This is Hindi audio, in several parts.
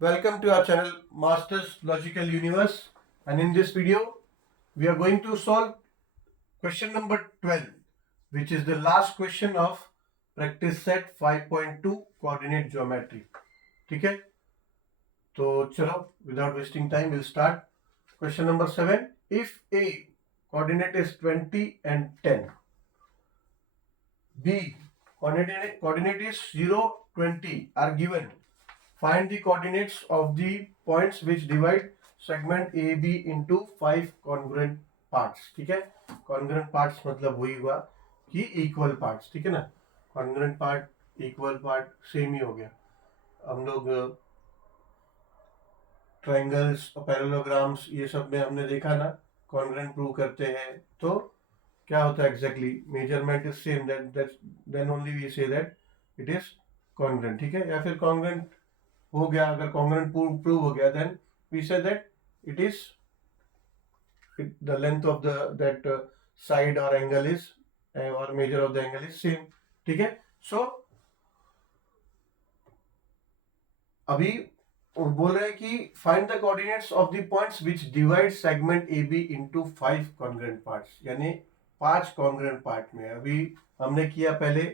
Welcome to our channel Masters Logical Universe, and in this video we are going to solve question number 12, which is the last question of practice set 5.2 coordinate geometry. ठीक है, तो चलो without wasting time we'll start. Question number 7. If A coordinate is 20 and 10, B coordinate is 0, 20 are given. Find the coordinates of the points which divide segment AB into 5 congruent parts. ठीक है, congruent parts मतलब वही हुआ कि equal parts. ठीक है ना, congruent part, equal part same ही हो गया. हम लोग ट्रायंगल्स और पैरेललोग्राम्स ये सब में हमने देखा ना, congruent प्रूव करते हैं तो क्या होता है exactly, measurement is same, then only we say that it is congruent. ठीक है, या फिर congruent हो गया, अगर कॉन्ग्रुएंट प्रूव हो गया then we say that it is the length of the that side और एंगल इज और measure of the angle is same. ठीक है, सो अभी बोल रहे हैं कि find the coordinates of the points which divide segment A B into 5 congruent parts, यानी 5 कॉन्ग्रुएंट पार्ट में. अभी हमने किया पहले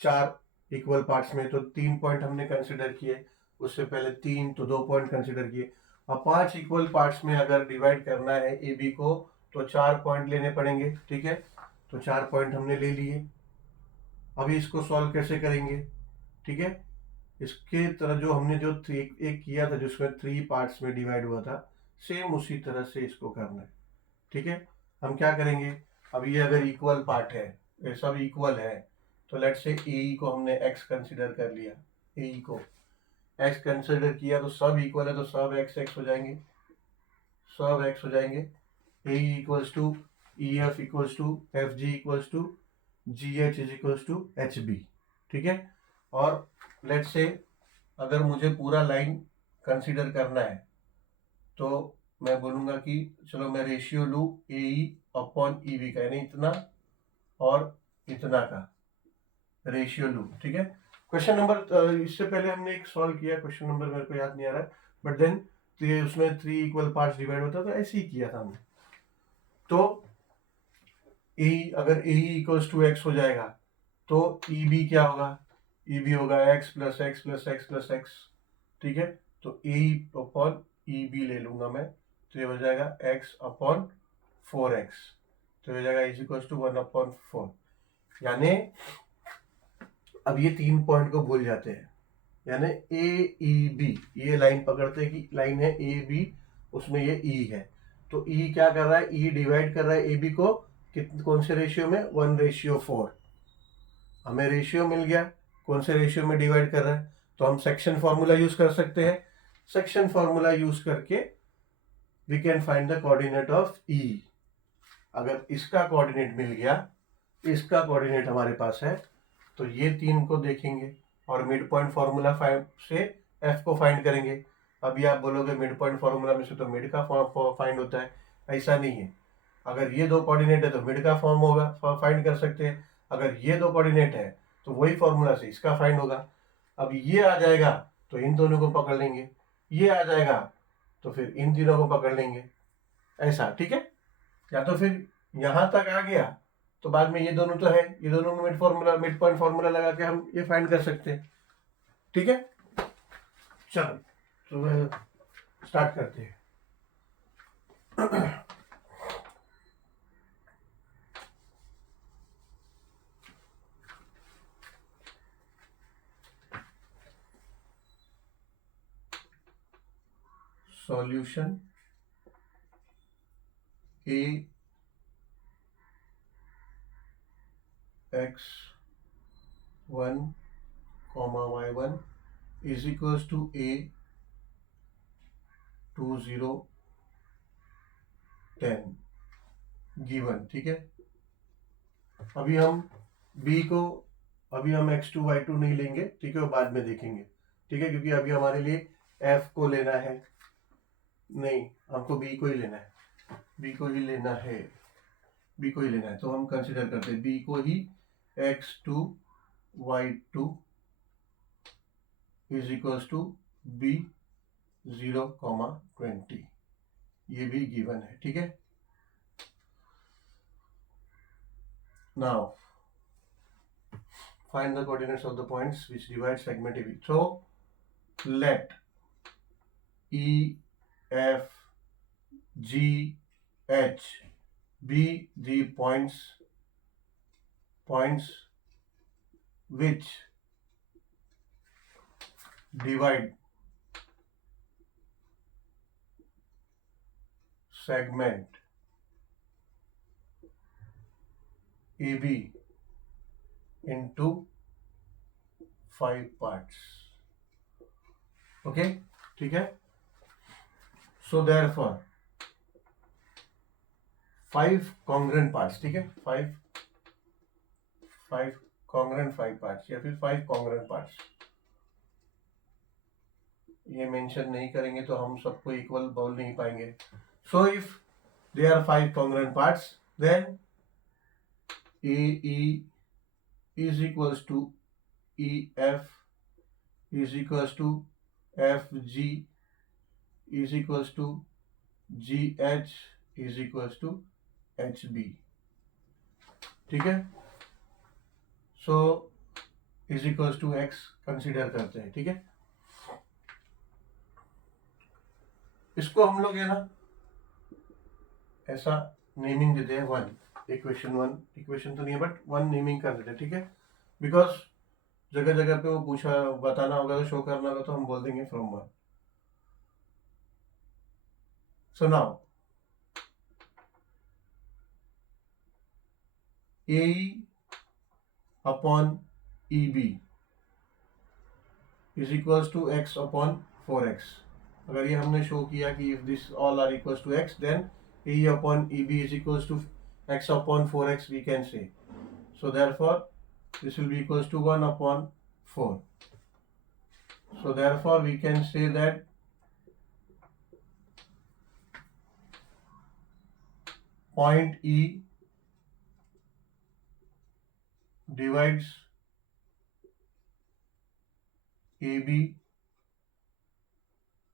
4 इक्वल पार्ट्स में, तो 3 पॉइंट हमने कंसिडर किए, उससे पहले 3 तो 2 पॉइंट कंसिडर किए. अब 5 इक्वल पार्ट्स में अगर डिवाइड करना है ए बी को तो 4 पॉइंट लेने पड़ेंगे. ठीक है, तो 4 पॉइंट हमने ले लिए. अभी इसको सॉल्व कैसे करेंगे? ठीक है, इसके तरह जो हमने जो एक किया था जिसमें 3 पार्ट्स में डिवाइड हुआ था, सेम उसी तरह से इसको करना है. ठीक है, हम क्या करेंगे, अब ये अगर इक्वल पार्ट है, ये सब इक्वल है, तो लेट से ए को हमने एक्स कंसिडर कर लिया. ए को एक्स कंसिडर किया तो सब इक्वल है, तो सब एक्स एक्स हो जाएंगे, सब एक्स हो जाएंगे. A equals to E F equals to F G equals to G H is equals to H B. ठीक है, और लेट से अगर मुझे पूरा लाइन कंसिडर करना है तो मैं बोलूँगा कि चलो मैं रेशियो लूँ ए ई अपॉन ई बी का, यानी इतना और इतना का रेशियो लूँ. ठीक है, क्वेश्चन नंबर इससे पहले हमने एक सॉल्व किया, क्वेश्चन नंबर मेरे को याद नहीं आ रहा है, बट देन तो ये उसमें 3 इक्वल पार्ट्स डिवाइड होता, तो ऐसे ही किया था हमने. तो ए अगर ए इक्वल्स टू एक्स हो जाएगा तो ई बी क्या होगा, ई बी होगा x plus x plus x plus x. ठीक है, तो ए अपॉन ई बी ले लूंगा मैं, तो ये हो जाएगा एक्स अपॉन 4x, तो हो जाएगा इज इक्वल्स टू 1 अपॉन 4. यानी अब ये 3 पॉइंट को भूल जाते हैं, यानी ए ई बी, ये लाइन पकड़ते हैं कि लाइन है ए बी, उसमें ये ई है, तो ई क्या कर रहा है, ई डिवाइड कर रहा है ए बी को कौन से रेशियो में, 1:4. हमें रेशियो मिल गया, कौन से रेशियो में डिवाइड कर रहा है, तो हम सेक्शन फॉर्मूला यूज कर सकते हैं. सेक्शन फॉर्मूला यूज करके we can find the coordinate of E. अगर इसका कोऑर्डिनेट मिल गया, इसका कोऑर्डिनेट हमारे पास है, तो ये 3 को देखेंगे और मिड पॉइंट फॉर्मूला से एफ को फाइंड करेंगे. अभी आप बोलोगे मिड पॉइंट फॉर्मूला में से तो मिड का फाइंड होता है, ऐसा नहीं है. अगर ये 2 कोऑर्डिनेट है तो मिड का फॉर्म होगा, फाइंड कर सकते हैं. अगर ये 2 कोऑर्डिनेट है तो वही फॉर्मूला से इसका फाइंड होगा. अब ये आ जाएगा तो इन दोनों को पकड़ लेंगे, ये आ जाएगा तो फिर इन तीनों को पकड़ लेंगे, ऐसा. ठीक है, या तो फिर यहां तक आ गया तो बाद में ये दोनों तो है, ये दोनों में मिड पॉइंट फॉर्मूला लगा के हम ये फाइंड कर सकते हैं. ठीक है, चलो तो स्टार्ट करते हैं. Solution A X 1 comma Y 1 is equals to A 2 0 10 given. ठीक है, अभी हम बी को, अभी हम x2 y2 नहीं लेंगे. ठीक है, वो बाद में देखेंगे. ठीक है, क्योंकि अभी हमारे लिए f को लेना है, नहीं हमको b को ही लेना है, b को ही लेना है, b को ही लेना है. तो हम कंसिडर करते हैं b को ही x2 y2 is equals to b 0,20 ये भी गिवन है, ठीक है। Now find the coordinates of the points which divide segment AB. So let E, F, G, H be the points which divide segment AB into 5 parts. Okay, ठीक है। So therefore 5 congruent parts, ठीक है, 5 congruent 5 parts या फिर 5 congruent parts, ये मेंशन नहीं करेंगे तो हम सबको इक्वल बोल नहीं पाएंगे। So if there are 5 congruent parts, then AE is equals to EF is equals to FG is equals to GH is equals to HB, ठीक है। So is equals to x consider करते हैं, ठीक है। इसको हम लोग है ना ऐसा नेमिंग देते हैं 1, इक्वेशन 1, इक्वेशन तो नहीं है बट 1 नेमिंग कर देते हैं, ठीक है। बिकॉज जगह जगह पे वो पूछा बताना होगा तो शो करना होगा तो हम बोल देंगे from 1। So now AE upon EB is equals to x upon 4x। अगर ये हमने शो किया कि if this all are equals to x, then AE upon EB is equals to x upon 4x we can say. So therefore this will be equals to 1 upon 4. So therefore we can say that point E divides AB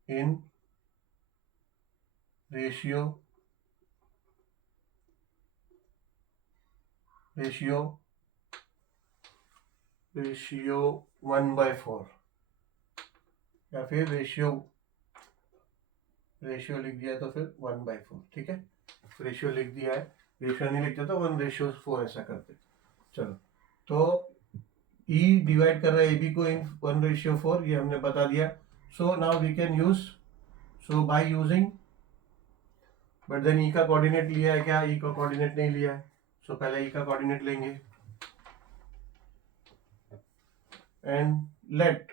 in ratio 1/4 या फिर रेशियो लिख दिया तो फिर 1/4, ठीक है। रेशियो लिख दिया है, रेशियो नहीं लिखते तो 1/4 ऐसा करते। चलो, तो E डिवाइड कर रहा है AB को इन 1/4, ये हमने बता दिया। So now we can use, so by using, but then E का कोऑर्डिनेट लिया है क्या? E का कोऑर्डिनेट नहीं लिया है। सो पहले E का कोऑर्डिनेट लेंगे and let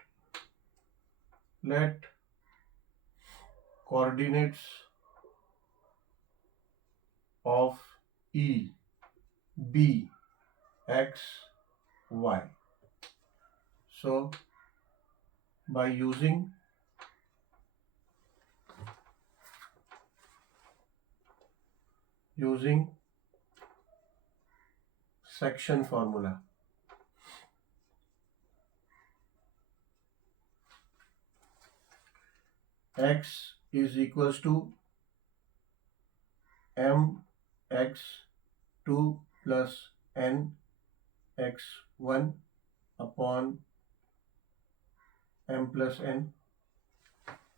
coordinates of E be x, y. So by using section formula, x is equals to mx2 plus nx1 upon m plus n,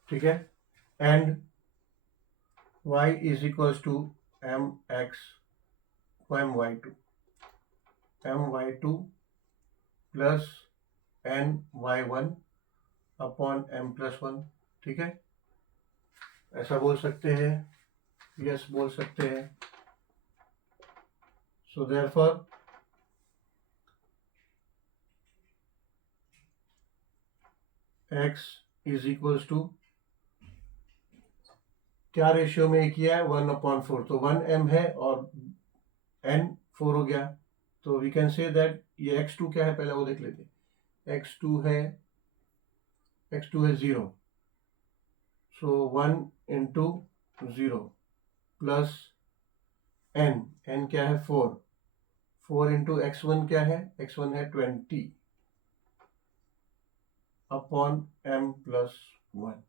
ठीक है। And y is equals to my2 plus ny1 upon m plus 1, ठीक है। ऐसा बोल सकते हैं, यस बोल सकते हैं। So therefore x is equals to, क्या रेशियो में किया है? 1/4, तो 1m है और n 4 हो गया। तो वी कैन से दैट ये x2 क्या है, पहले वो देख लेते हैं। x2 है 0, सो 1 into 0 प्लस n क्या है? 4 into x1 क्या है? x1 है 20 अपॉन m plus 1।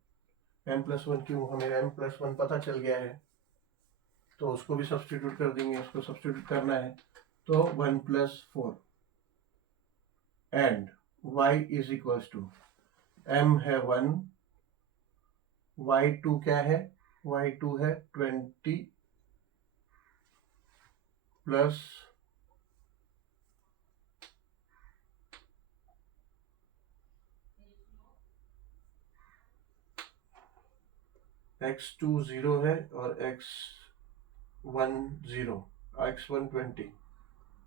m+1 क्यों, हमें m+1 पता चल गया है, तो उसको भी सब्स्टिट्यूट कर देंगे, उसको सब्स्टिट्यूट करना है तो 1+4 and y is equals to m है 1, y2 क्या है, y2 है 20 प्लस x2 0 है और x1 0, x1 20,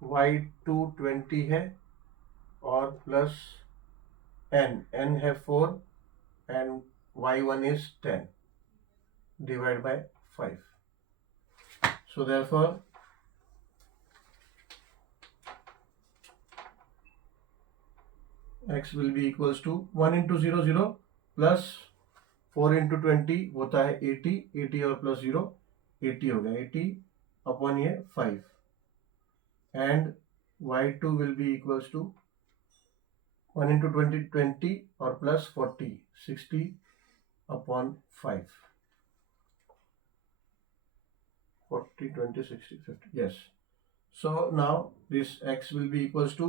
y2 20 है और प्लस n है 4 and y1 is 10 divided by 5. So therefore x will be equals to 1 into 0 0 plus 4 into 20 होता है 80, 80 और प्लस 0 80 हो गया, 80 अपॉन ये 5 and y2 will be equals to 1 into 20 20 और plus 40 60 upon 5, 40 20 60 50, yes. So now this x will be equals to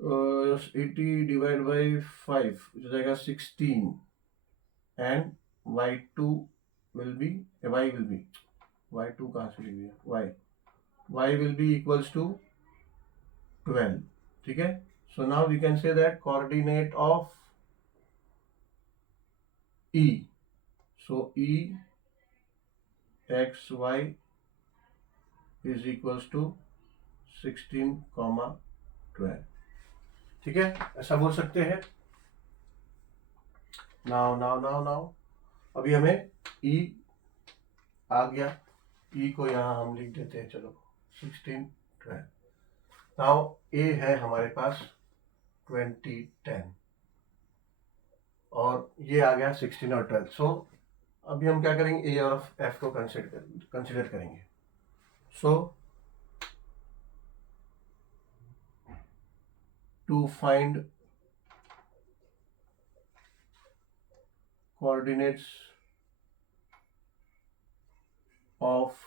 80 divided by 5 हो जाएगा 16 and y2 will be y2 कहाँ से लिख दिया, y will be equals to 12, ठीक है. So now we can say that coordinate of E, so E x y is equals to 16, 12, ठीक है, ऐसा बोल सकते हैं. नाउ अभी हमें E आ गया, E को यहाँ हम लिख देते हैं, चलो 16 12. नाउ A है हमारे पास 20 10 और ये आ गया 16 और 12. सो अभी हम क्या करेंगे, A और F को कंसिडर करेंगे. So to find coordinates of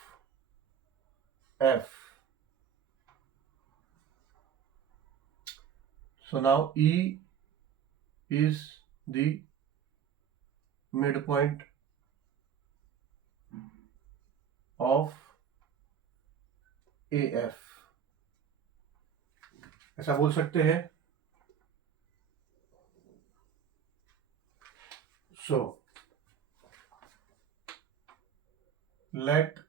F. So now E is the midpoint of AF, ऐसा बोल सकते हैं. So let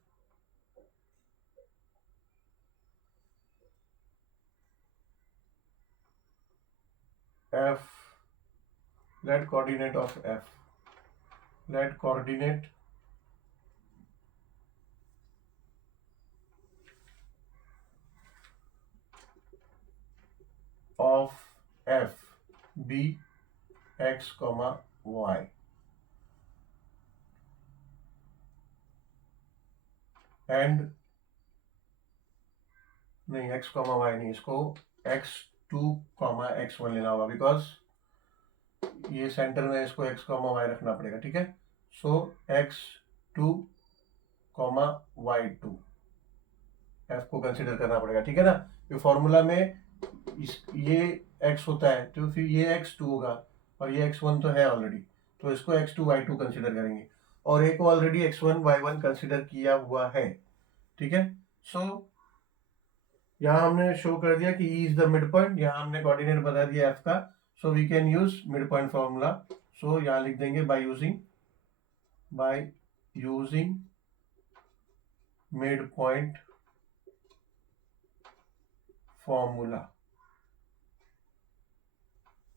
coordinate of F, let coordinate of F be x, y. And नहीं, x, y नहीं, इसको x2, x1 लेना होगा, बिकॉज ये सेंटर में इसको x, y रखना पड़ेगा, ठीक है. सो x2, y2 f को कंसिडर करना पड़ेगा, ठीक है ना. ये फॉर्मूला में ये x होता है तो फिर ये x2 होगा और ये x1 तो है ऑलरेडी, तो इसको x2 y2 कंसिडर करेंगे और एक ऑलरेडी x1 y1 कंसिडर किया हुआ है, ठीक है. सो यहाँ हमने शो कर दिया कि E is the mid point, यहाँ हमने कोऑर्डिनेट बता दिया F का. So we can use mid point formula. So यहाँ लिख देंगे by using mid point formula,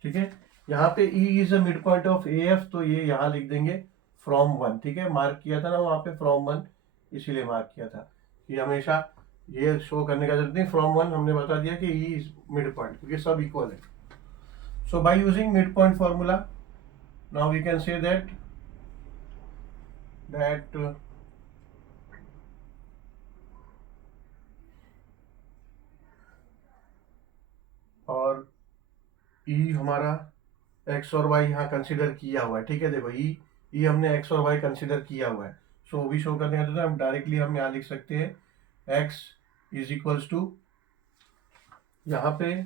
ठीक है. यहाँ पे E is the mid point of AF, तो ये यहाँ लिख देंगे फ्रॉम 1, ठीक है. मार्क किया था ना वहाँ पे फ्रॉम 1, इसीलिए मार्क किया था कि हमेशा ये शो करने का जरूरत नहीं, फ्रॉम 1 हमने बता दिया कि E इज मिड पॉइंट क्योंकि सब इक्वल है. So by using mid point formula now we can say that और E हमारा एक्स और वाई यहाँ कंसिडर किया हुआ है, ठीक है। देखो ई हमने एक्स और वाई कंसिडर किया हुआ है, सो भी शो करने का तो हम डायरेक्टली हम यहाँ लिख सकते हैं एक्स इज इक्वल्स टू, यहाँ पे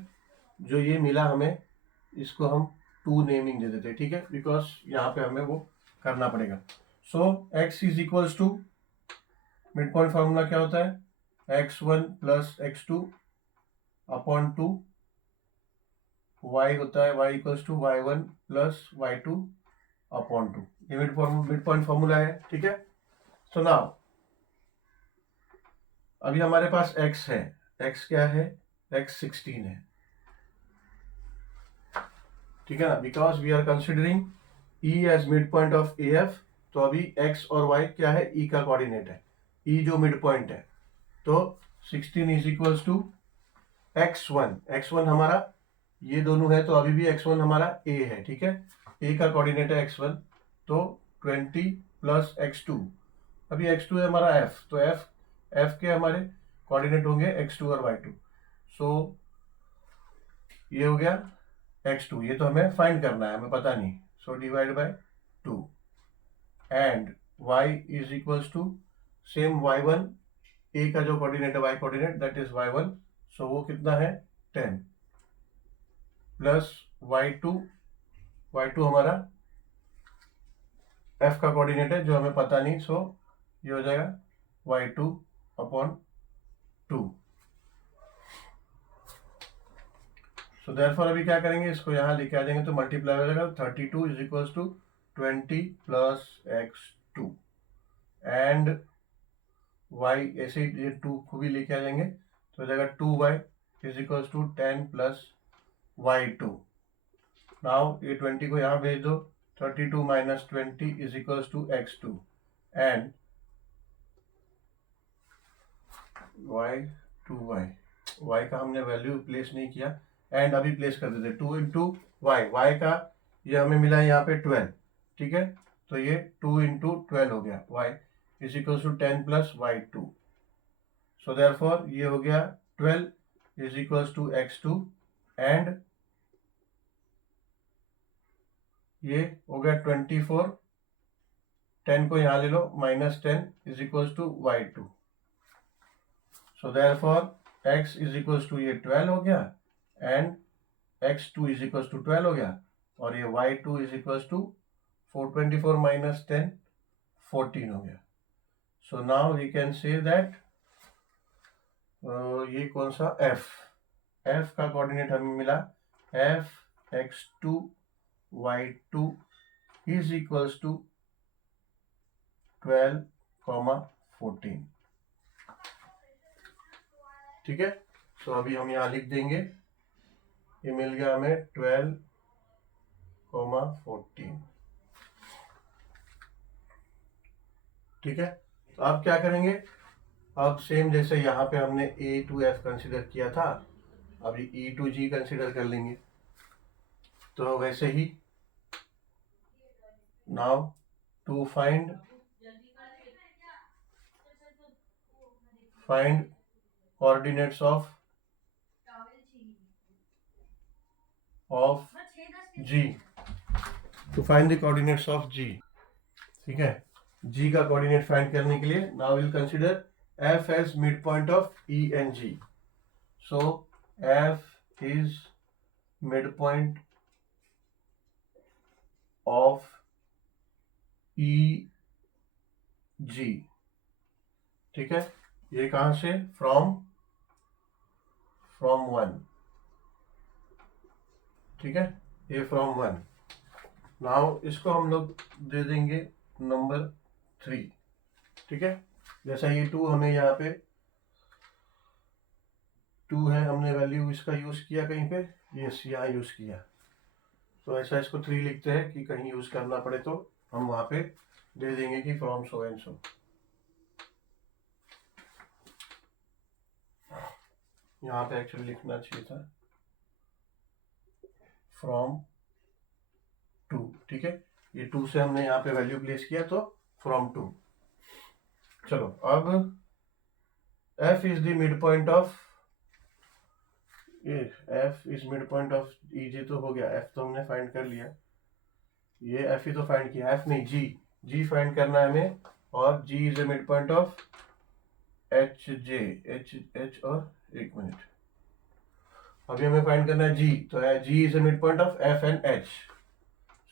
जो ये मिला हमें इसको हम 2 नेमिंग दे देते हैं, ठीक है, बिकॉज यहाँ पे हमें वो करना पड़ेगा। So x is equals to, mid point formula क्या होता है, x1 plus x2 upon 2, y होता है y equals to y1 plus y2 upon 2। ये मिड पॉइंट फार्मूला है, ठीक है। सो नाउ अभी हमारे पास x है, x क्या है, x 16 है, ठीक है ना, because we are considering E as mid point of AF। तो अभी x और y क्या है, E का कोऑर्डिनेट है, E जो मिड पॉइंट है, तो 16 इज इक्वल्स टू x1 हमारा ये दोनों है, तो अभी भी x1 हमारा a है, ठीक है, a का कोऑर्डिनेट है x1, तो 20 प्लस x2, अभी x2 है हमारा f, तो f के हमारे कोऑर्डिनेट होंगे x2 और y2। सो ये हो गया x2, ये तो हमें फाइंड करना है, हमें पता नहीं, so divide by 2 and y is equals to same y1, a का जो कोऑर्डिनेट है y coordinate that is y1, so वो कितना है 10 प्लस y2 हमारा f का कोऑर्डिनेट है जो हमें पता नहीं, सो ये हो जाएगा y2 अपॉन 2। सो देयरफॉर अभी क्या करेंगे, इसको यहाँ लेके आ जाएंगे तो मल्टीप्लाई हो जाएगा 32 is equals to 20 plus x2 and y, ऐसे ही ये 2 को भी लेके आ जाएंगे तो हो जाएगा 2y is equals to 10 plus y2। Now ये 20 को यहाँ भेज दो, 32 minus 20 is equals to x2 and y का हमने वैल्यू प्लेस नहीं किया, एंड अभी प्लेस कर देते 2 इंटू y का ये हमें मिला है यहाँ पे 12, ठीक है, तो ये 2 इंटू 12 हो गया, y is equals to 10 plus y2। So therefore ये हो गया 12 is equals to x2 and ये हो गया 24, 10 को यहाँ ले लो minus 10 is equals to y2। So therefore x is equals to ये 12 हो गया and x2 is equals to 12 हो गया, और ये y2 is equals to 424 minus 10 14 हो गया। So now we can say that ये कौन सा f का कोऑर्डिनेट हमें मिला f x2 y2 is equals to 12,14, ठीक है। सो अभी हम यहाँ लिख देंगे, ये मिल गया हमें 12,14, ठीक है। तो अब क्या करेंगे, अब सेम जैसे यहाँ पे हमने A to F कंसिडर किया था, अभी E to G कंसिडर कर लेंगे, तो वैसे ही now to find coordinates of G, to find the coordinates of G, ठीक है। G का कोऑर्डिनेट फाइंड करने के लिए now will consider F as mid point of E and G। So F is mid point of E G, ठीक है। ये कहां से, फ्रॉम 1, ठीक है, ये फ्रॉम 1। नाउ इसको हम लोग दे देंगे नंबर 3, ठीक है। जैसा ये 2 हमें यहाँ पे 2 है, हमने वैल्यू इसका यूज किया कहीं पे, यस यहाँ यूज किया, तो ऐसा इसको 3 लिखते हैं कि कहीं यूज करना पड़े तो हम वहां पे दे देंगे कि फ्रॉम सो एंड सो। यहाँ पे एक्चुअली लिखना चाहिए था फ्रॉम 2, ठीक है, ये 2 से हमने यहाँ पे वैल्यू प्लेस किया तो फ्रॉम 2। चलो अब F is the mid point of ये F is mid point of E G तो हो गया, एफ तो हमने फाइंड कर लिया, ये एफ ही तो फाइंड किया, एफ नहीं जी, जी फाइंड करना है हमें, और G is a mid point of H J, H H और एक मिनट, अभी हमें फाइंड करना है जी, तो G is a mid point of F and H,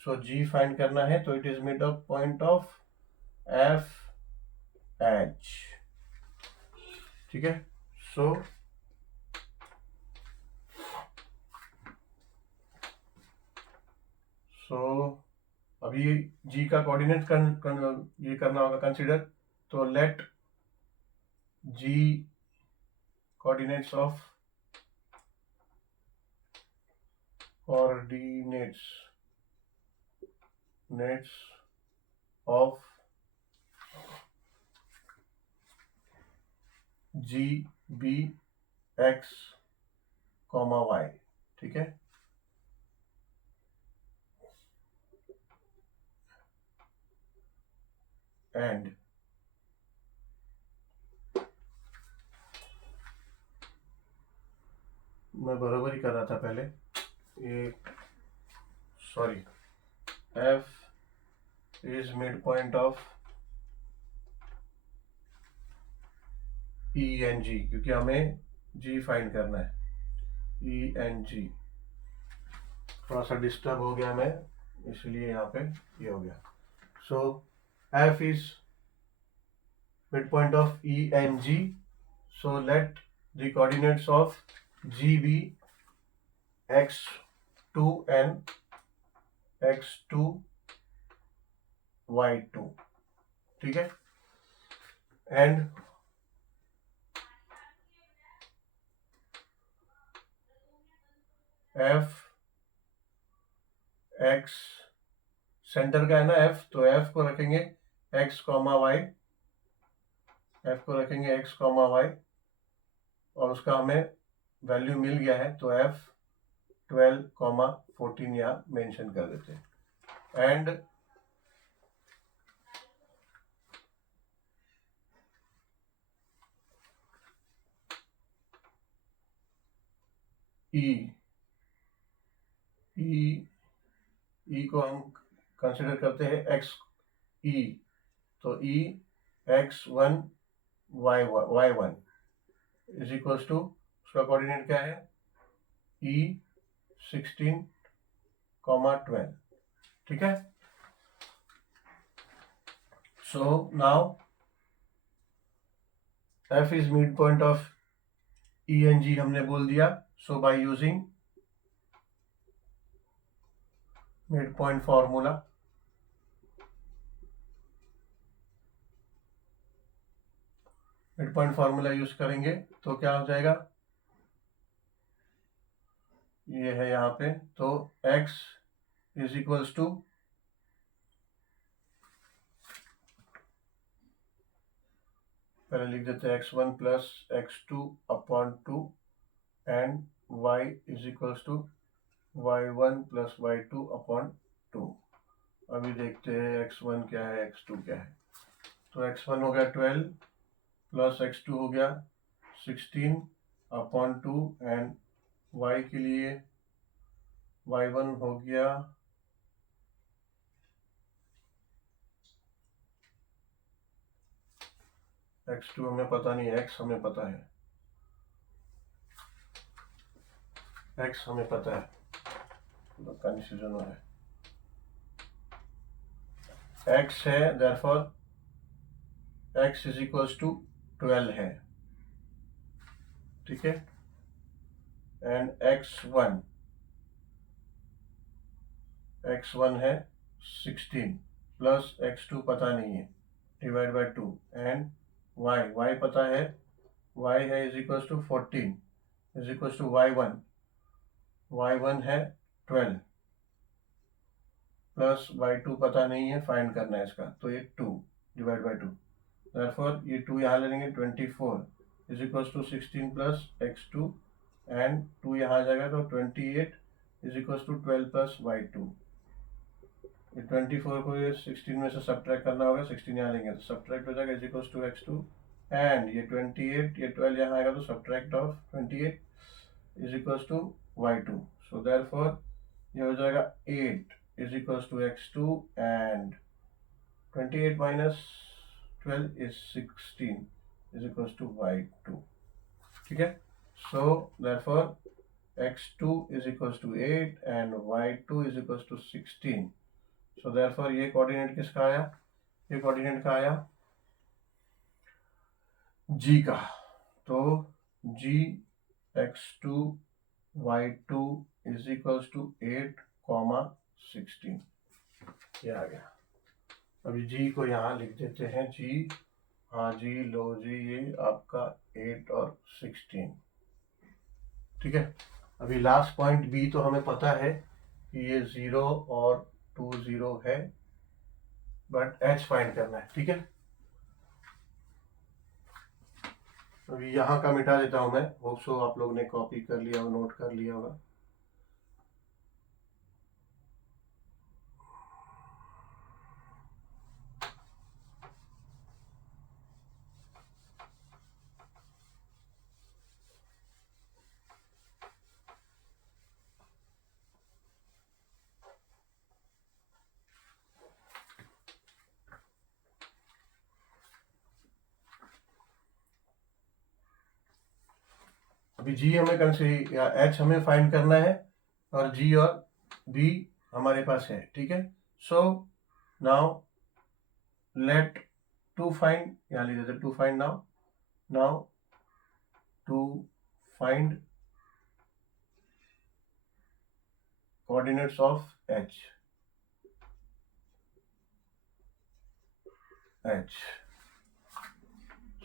so G find करना है, तो it is mid of point of F H, ठीक है। सो अभी जी का कोऑर्डिनेट ये करना होगा कंसीडर, तो let G coordinates of G be x comma y, ठीक है। एंड मैं बराबर ही कर रहा था पहले, ये sorry, F is mid point of E N G, क्योंकि हमें जी फाइंड करना है, ई एन जी, थोड़ा सा डिस्टर्ब हो गया मैं, इसलिए यहाँ पे ये हो गया। So F is mid point of E N G, so let the coordinates of G B x2 and x2 y2, ठीक है। एंड एफ एक्स, सेंटर का है ना एफ, तो एफ को रखेंगे एक्स कॉमा वाई, एफ को रखेंगे एक्स कॉमा वाई, और उसका हमें वैल्यू मिल गया है, तो एफ 12,14 यहाँ मेंशन कर देते हैं। एंड ई को हम कंसिडर करते हैं एक्स ई, तो E x1 y1 is equals to, उसका कोऑर्डिनेट क्या है, ई 16,12, ठीक है। So now F is mid point of E N G हमने बोल दिया, so by using mid point formula, mid point formula use करेंगे तो क्या हो जाएगा, ये है यहाँ पे, तो x इज इक्वल्स टू, पहले लिख देते हैं x1 plus x2 upon 2 and y is equals to y1 plus y2 upon 2। अभी देखते हैं x1 क्या है, x2 क्या है, तो x1 हो गया 12 प्लस x2 हो गया 16 अपॉन 2 एंड y के लिए y1 हो गया x2 हमें पता नहीं है, x हमें पता है, x हमें पता है, तो कंफ्यूजन हो रहा है, x है, therefore x is equals to 12 है, ठीक है। एंड x1 है 16 प्लस x2 पता नहीं है, डिवाइड बाय 2 एंड y पता है, y है is equals to 14 is equals to y1 है 12 प्लस y2 पता नहीं है, फाइंड करना है इसका, तो ये 2 डिवाइड बाय 2, देयरफॉर ये 2 यहाँ ले लेंगे, 24 is equals to 16 plus x2 and 2 यहाँ आ जाएगा, तो 28 is equals to 12 plus y2, ये 24 को ये 16 में से सब्ट्रैक्ट करना होगा, 16 यहाँ लेंगे तो सब्ट्रैक्ट हो जाएगा, is equals to x2 and ये 28, ये 12 यहाँ आएगा तो subtract of 28, is equals to y2. So therefore ये हो जाएगा 8 is equals to x2 and 28 minus 12 is 16 is equals to y2. ठीक है. So therefore x2 is equals to 8 and y2 is equals to 16. So therefore ये कोऑर्डिनेट किसका आया? ये कोऑर्डिनेट का आया g का. तो g x2 y2 is equals to 8, 16. ये आ गया. अभी g को यहाँ लिख देते हैं. g, हाँ जी, लो जी, ये आपका 8 और 16. ठीक है. अभी लास्ट पॉइंट बी तो हमें पता है कि ये 0 और 2 0 है, बट एच फाइंड करना है. ठीक है. अभी यहाँ का मिटा देता हूं मैं. होप सो आप लोग ने कॉपी कर लिया और नोट कर लिया होगा. अभी जी हमें कंसीडर या एच हमें फाइंड करना है और जी और बी हमारे पास है. ठीक है. So now let to find, यहाँ लिख देते to find. Now to find coordinates of h.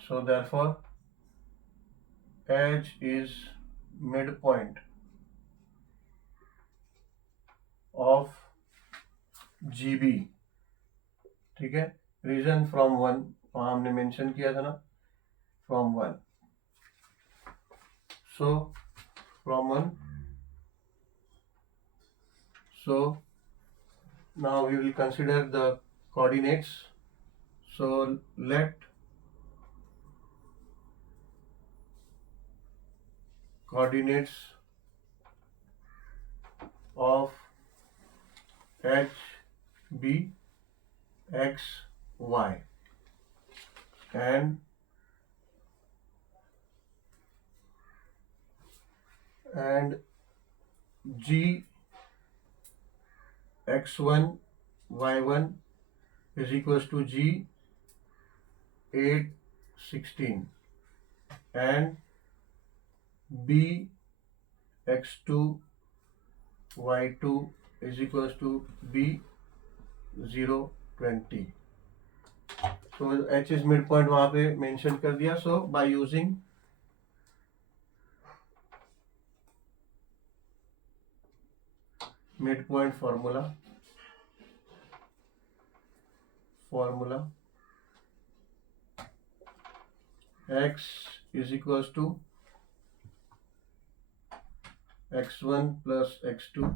So therefore h is midpoint of GB. ठीक है. रीजन फ्रॉम 1 वहां हमने मेंशन किया था ना, from 1. So from 1. So now we will consider the coordinates. So let coordinates of h be x, y and g x1 y1 is equals to g 8 16 and b x2 y2 is equals to b 0 20. So h is midpoint वहां पे मेंशन कर दिया. So by using midpoint formula x is equals to x1 plus x2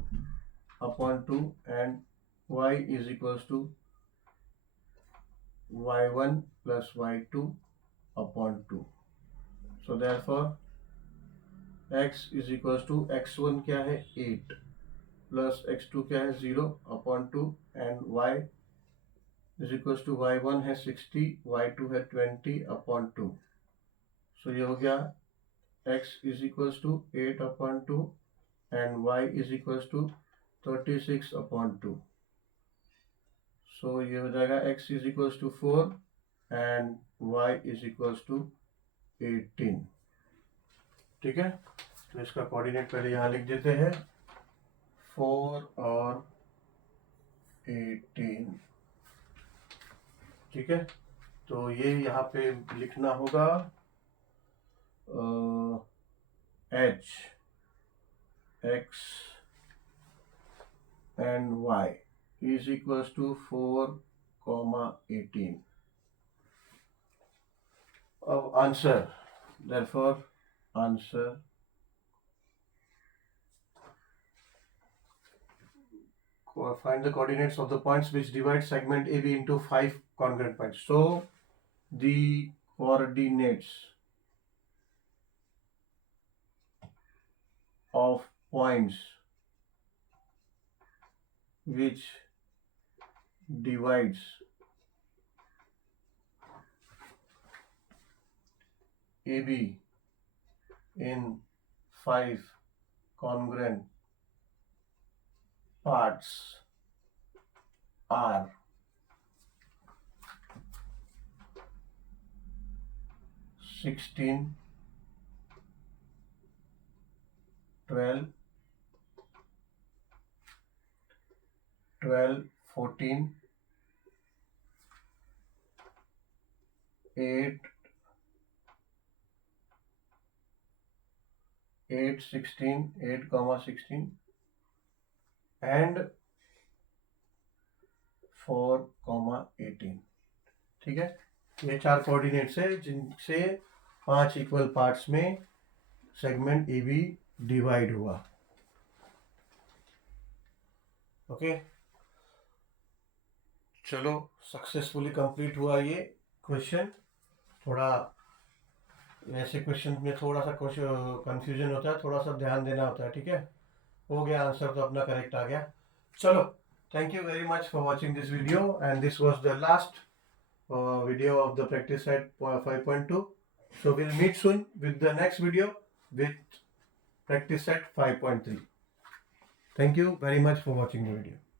upon 2 and y is equals to y1 plus y2 upon 2. So therefore x is equals to x1 क्या है 8 plus x2 क्या है 0 upon 2 and y is equals to y1 है 60, y2 है 20 upon 2. So ये हो गया x is equals to 8 upon 2 and y is equals to 36 upon 2. So ये हो जाएगा x is equals to 4 and y is equals to 18. ठीक है. तो इसका कोऑर्डिनेट पहले यहाँ लिख देते हैं 4 और 18. ठीक है. तो ये यहाँ पे लिखना होगा h x and y is equals to 4, 18. अब answer, therefore answer find the coordinates of the points which divide segment AB into 5 congruent points. So the coordinates of points which divides AB in 5 congruent parts are 16, 12, 14, 8, 16, 8, 16 and 4, 18। ठीक है, ये 4 कोऑर्डिनेट्स है जिनसे 5 इक्वल पार्ट्स में सेगमेंट ए बी डिवाइड हुआ। ओके, चलो सक्सेसफुली कंप्लीट हुआ ये क्वेश्चन। थोड़ा ऐसे क्वेश्चन में थोड़ा सा कंफ्यूजन होता है, थोड़ा सा ध्यान देना होता है। ठीक है, हो गया, आंसर तो अपना करेक्ट आ गया। चलो, thank you very much for watching this video, and this was the last video of the practice set 5.2. So we'll meet soon with the next video with practice set 5.3. Thank you very much for watching the video.